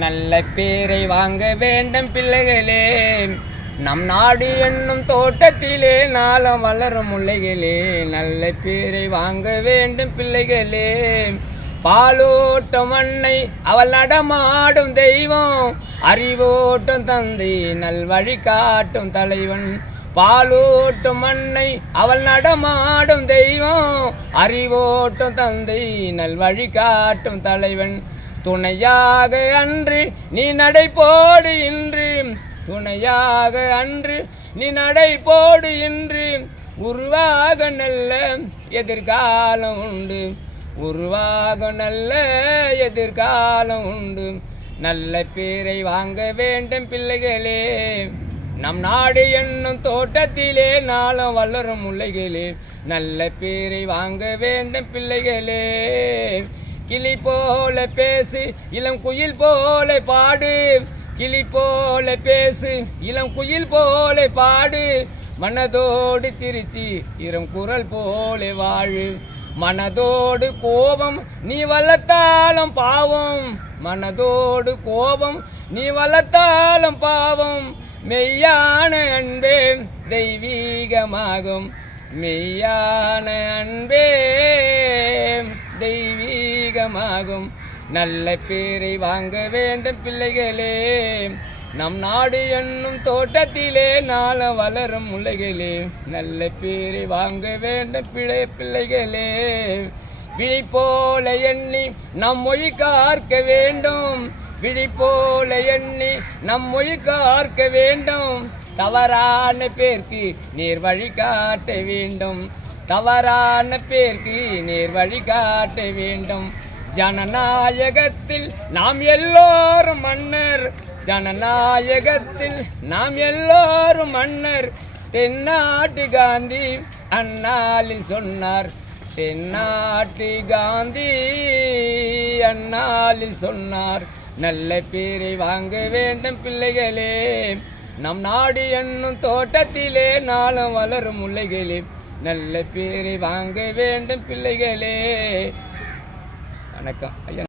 நல்ல பேரை வாங்க வேண்டும் பிள்ளைகளே. நம் நாடு என்னும் தோட்டத்திலே நாளம் வளரும் முல்லைகளே. நல்ல பேரை வாங்க வேண்டும் பிள்ளைகளே. பாலோட்டும் அன்னை அவள் நடமாடும் தெய்வம், அறிவோட்டும் தந்தை நல் வழி காட்டும் தலைவன். பாலூட்டும் அன்னை அவள் நடமாடும் தெய்வம், அறிவோட்டும் தந்தை நல் வழி காட்டும் தலைவன். துணையாக அன்று நீ நடை போடு இன்று, துணையாக அன்று நீ நடை போடு இன்று. உருவாக நல்ல எதிர்காலம் உண்டு, உருவாக நல்ல எதிர்காலம் உண்டு. நல்ல பேரை வாங்க வேண்டும் பிள்ளைகளே. நம் நாடு என்னும் தோட்டத்திலே நாளும் வளரும் முல்லைகளே. நல்ல பேரை வாங்க வேண்டும் பிள்ளைகளே. கிளி போல பேசு இளம் குயில் போல பாடு, கிளி போல பேசு இளம் குயில் போல பாடு. மனதோடு திருச்சி இரம் குரல் போல வாழு. மனதோடு கோபம் நீ வளர்த்தாலும் பாவம், மனதோடு கோபம் நீ வளர்த்தாலும் பாவம். மெய்யான அன்பே தெய்வீகமாகும், மெய்யான அன்பே தெய்வீகமாகும். நல்ல பேரை வாங்க வேண்டும் பிள்ளைகளே. நம் நாடு என்னும் தோட்டத்திலே நாளும் வளரும் முல்லைகளே. நல்ல பேரை வாங்க வேண்டும் பிள்ளைகளே. விழி போல எண்ணி நம் மொழி காக்க வேண்டும், விழி போல எண்ணி நம் மொழி காக்க வேண்டும். தவறான பேருக்கு நேர் வழி காட்ட வேண்டும், தவறான பேருக்கு நேர் வழி காட்ட வேண்டும். ஜனநாயகத்தில் நாம் எல்லோரும் மன்னர், ஜனநாயகத்தில் நாம் எல்லோரும் மன்னர். தென்னாட்டு காந்தி அந்நாளில் சொன்னார், தென்னாட்டு காந்தி அந்நாளில் சொன்னார். நல்ல பேரை வாங்க வேண்டும் பிள்ளைகளே. நம் நாடு என்னும் தோட்டத்திலே நாளும் வளரும் முல்லைகளே. நல்ல பேரை வாங்க வேண்டும் பிள்ளைகளே. வணக்கம் ஐயா.